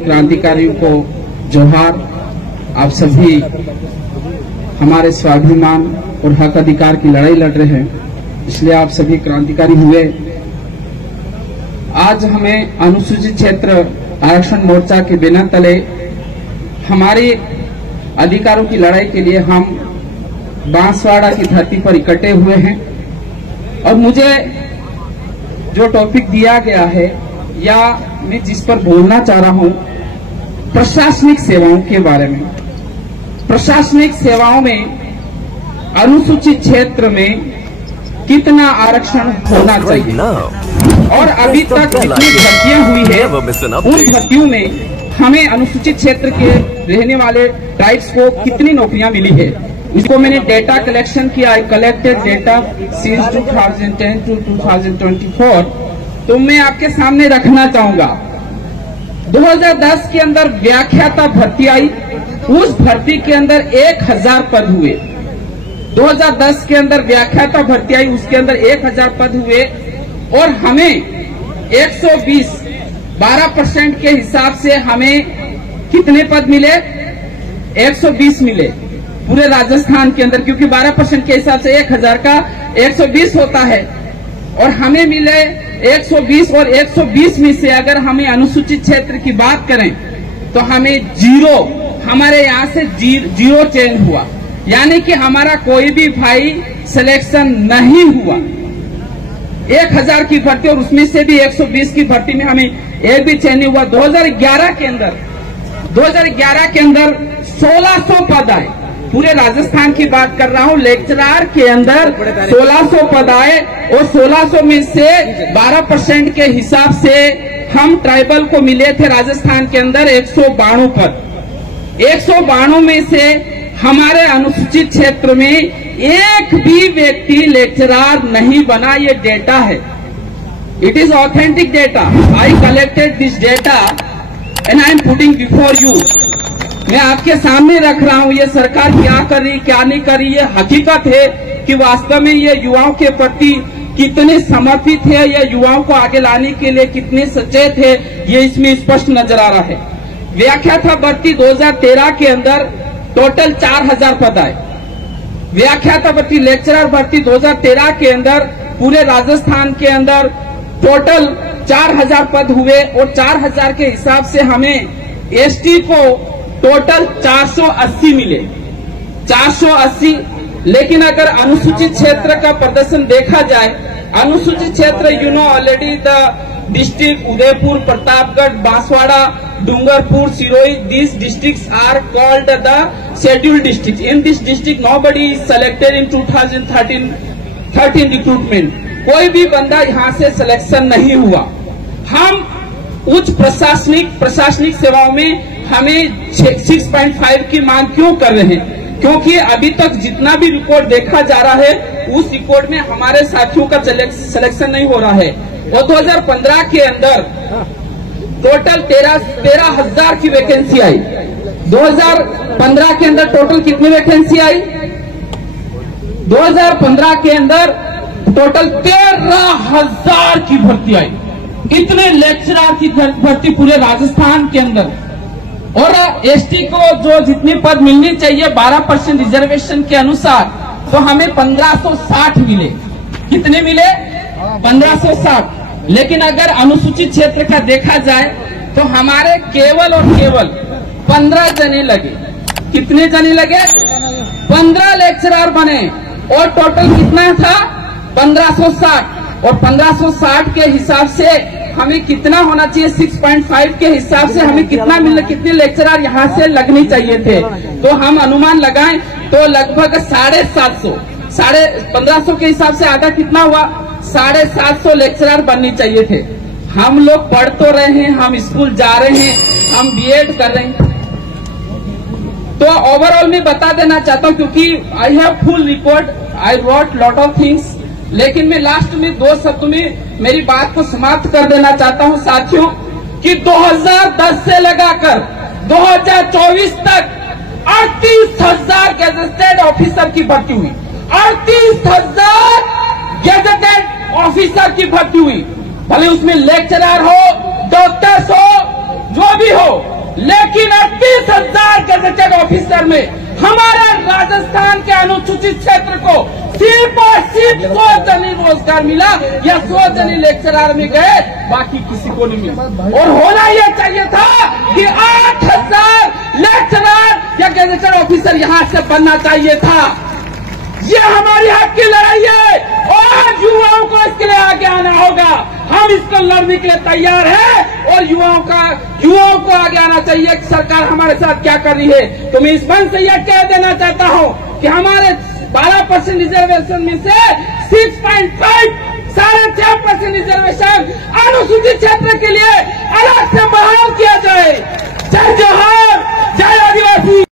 क्रांतिकारियों को जोहार। आप सभी हमारे स्वाभिमान और हक अधिकार की लड़ाई लड़ रहे हैं, इसलिए आप सभी क्रांतिकारी हुए। आज हमें अनुसूचित क्षेत्र आरक्षण मोर्चा के बिना तले हमारे अधिकारों की लड़ाई के लिए हम बांसवाड़ा की धरती पर इकट्ठे हुए हैं और मुझे जो टॉपिक दिया गया है या मैं जिस पर बोलना चाह रहा हूं, प्रशासनिक सेवाओं के बारे में। प्रशासनिक सेवाओं में अनुसूचित क्षेत्र में कितना आरक्षण होना चाहिए और अभी तक जितनी भर्तियां हुई है उन भर्तियों में हमें अनुसूचित क्षेत्र के रहने वाले ट्राइब्स को कितनी नौकरियां मिली है, इसको मैंने डेटा कलेक्शन किया। I collected data since 2010 to 2024, तो मैं आपके सामने रखना चाहूंगा। 2010 के अंदर व्याख्याता भर्ती आई, उस भर्ती के अंदर 1000 पद हुए। 2010 के अंदर व्याख्याता भर्ती आई, उसके अंदर 1000 पद हुए और हमें 120 12% के हिसाब से हमें कितने पद मिले? 120 मिले पूरे राजस्थान के अंदर, क्योंकि 12% के हिसाब से 1000 का 120 होता है और हमें मिले 120। और 120 में से अगर हमें अनुसूचित क्षेत्र की बात करें तो हमें हमारे यहाँ से जीरो चेंज हुआ, यानी कि हमारा कोई भी भाई सिलेक्शन नहीं हुआ। 1000 की भर्ती और उसमें से भी 120 की भर्ती में हमें एक भी चयन नहीं हुआ। 2011 के अंदर 1600 पद आए, पूरे राजस्थान की बात कर रहा हूं। लेक्चरार के अंदर 1600 पद आए और 1600 में से 12% के हिसाब से हम ट्राइबल को मिले थे राजस्थान के अंदर 192 पद। 192 में से हमारे अनुसूचित क्षेत्र में एक भी व्यक्ति लेक्चरार नहीं बना। ये डेटा है, it is authentic data. I collected this data and I am putting before you. मैं आपके सामने रख रहा हूं। ये सरकार क्या कर रही क्या नहीं कर रही, ये हकीकत है कि वास्तव में ये युवाओं के प्रति कितने समर्पित है, ये युवाओं को आगे लाने के लिए कितने सचेत है, ये इसमें स्पष्ट नजर आ रहा है। व्याख्याता भर्ती 2013 के अंदर टोटल 4000 पद आए। व्याख्याता भर्ती लेक्चरर भर्ती 2013 के अंदर पूरे राजस्थान के अंदर टोटल 4000 पद हुए और 4000 के हिसाब से हमें एसटी को टोटल 480 मिले, 480। लेकिन अगर अनुसूचित क्षेत्र का प्रदर्शन देखा जाए, अनुसूचित क्षेत्र already the district Udaipur, Pratapgarh, Banswara, Dungarpur, Sirohi, these districts are called the scheduled districts. In this district nobody is selected in 2013 recruitment. कोई भी बंदा यहाँ से सिलेक्शन नहीं हुआ। हम उच्च प्रशासनिक सेवाओं में हमें 6.5 की मांग क्यों कर रहे हैं? क्योंकि अभी तक जितना भी रिकॉर्ड देखा जा रहा है उस रिकॉर्ड में हमारे साथियों का सिलेक्शन नहीं हो रहा है। और 2015 के अंदर टोटल 13,000 की वैकेंसी आई। 2015 के अंदर टोटल कितनी वैकेंसी आई? 2015 के अंदर टोटल 13,000 की भर्ती आई। इतने लेक्चरर की भर्ती पूरे राजस्थान के अंदर। और एसटी को जो जितने पद मिलने चाहिए 12% रिजर्वेशन के अनुसार, तो हमें 1560 मिले। कितने मिले? 1560। लेकिन अगर अनुसूचित क्षेत्र का देखा जाए तो हमारे केवल और केवल 15 जने लगे। कितने जने लगे? 15 लेक्चरर बने और टोटल कितना था? 1560। और 1560 के हिसाब से हमें कितना होना चाहिए? 6.5 के हिसाब से हमें कितने लेक्चरर यहाँ से लगने चाहिए थे? तो हम अनुमान लगाएं तो लगभग 750, 1500 के हिसाब से आधा कितना हुआ? 750 लेक्चरर बनने चाहिए थे। हम लोग पढ़ तो रहे हैं, हम स्कूल जा रहे हैं, हम बीएड कर रहे हैं। तो ओवरऑल मैं बता देना चाहता हूं, क्योंकि I have full record, I wrote lot of things, लेकिन मैं लास्ट में 2 शब्द में मेरी बात को समाप्त कर देना चाहता हूं साथियों, कि 2010 से लगाकर 2024 तक 38,000 गैजेटेड ऑफिसर की भर्ती हुई। 38,000 गैजेटेड ऑफिसर की भर्ती हुई, भले उसमें लेक्चरर हो, डॉक्टर्स हो, जो भी हो। ऑफिसर में हमारे राजस्थान के अनुसूचित क्षेत्र को सिर्फ और सिर्फ 100 जनी रोजगार मिला या 100 जनी लेक्चरर में गए, बाकी किसी को नहीं मिला। और होना यह चाहिए था कि 8000 लेक्चरर या गैजेटेड ऑफिसर यहाँ से बनना चाहिए था। ये हमारी हक की लड़ाई है और युवाओं को इसके लिए आगे आना होगा। हम इसको लड़ने के लिए तैयार हैं और युवाओं को आगे आना चाहिए कि सरकार हमारे साथ क्या कर रही है। तो मैं इस मंच से यह कह देना चाहता हूं कि हमारे 12% रिजर्वेशन में से 6.5 6.5% रिजर्वेशन अनुसूचित क्षेत्र के लिए अलग से बहाल किया जाए। जय जोहार, जय आदिवासी।